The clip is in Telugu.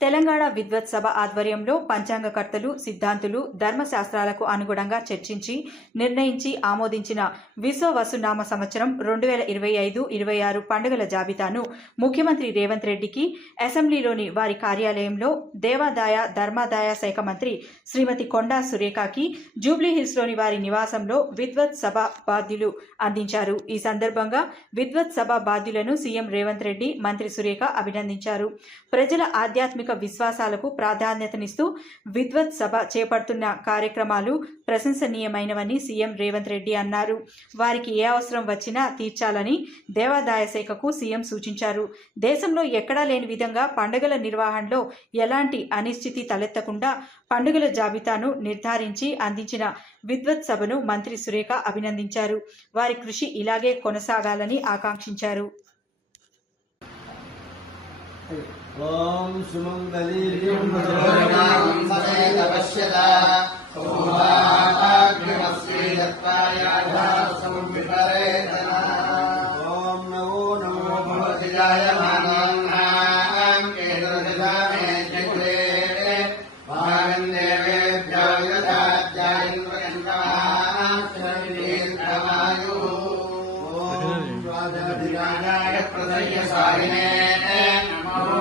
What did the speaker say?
తెలంగాణ విద్వత్ సభ ఆధ్వర్యంలో పంచాంగకర్తలు, సిద్ధాంతులు ధర్మశాస్త్రాలకు అనుగుణంగా చర్చించి నిర్ణయించి ఆమోదించిన విశ్వవసునామ సంవత్సరం 2025-26 పండుగల జాబితాను ముఖ్యమంత్రి రేవంత్ రెడ్డికి అసెంబ్లీలోని వారి కార్యాలయంలో దేవాదాయ ధర్మాదాయ శాఖ మంత్రి శ్రీమతి కొండా సురేఖకి జూబ్లీహిల్స్లోని వారి నివాసంలో విద్వత్ సభ బాధ్యులు అందించారు. ఈ సందర్భంగా విద్వత్ సభ బాధ్యులను సీఎం రేవంత్ రెడ్డి, మంత్రి సురేఖ అభినందించారు. ప్రజల ఆధ్యాత్మిక విశ్వాసాలకు ప్రాధాన్యతనిస్తూ విద్వత్ సభ చేపడుతున్న కార్యక్రమాలు ప్రశంసనీయమైనవని సీఎం రేవంత్ రెడ్డి అన్నారు. వారికి ఏ అవసరం వచ్చినా తీర్చాలని దేవాదాయ శాఖకు సీఎం సూచించారు. దేశంలో ఎక్కడా లేని విధంగా పండుగల నిర్వహణలో ఎలాంటి అనిశ్చితి తలెత్తకుండా పండుగల జాబితాను నిర్ధారించి అందించిన విద్వత్ సభను మంత్రి సురేఖ అభినందించారు. వారి కృషి ఇలాగే కొనసాగాలని ఆకాంక్షించారు. ఓం సుమంగళీ ఓం నమో నమో భగవతిజాయ ప్రదయ్య సారినే నమో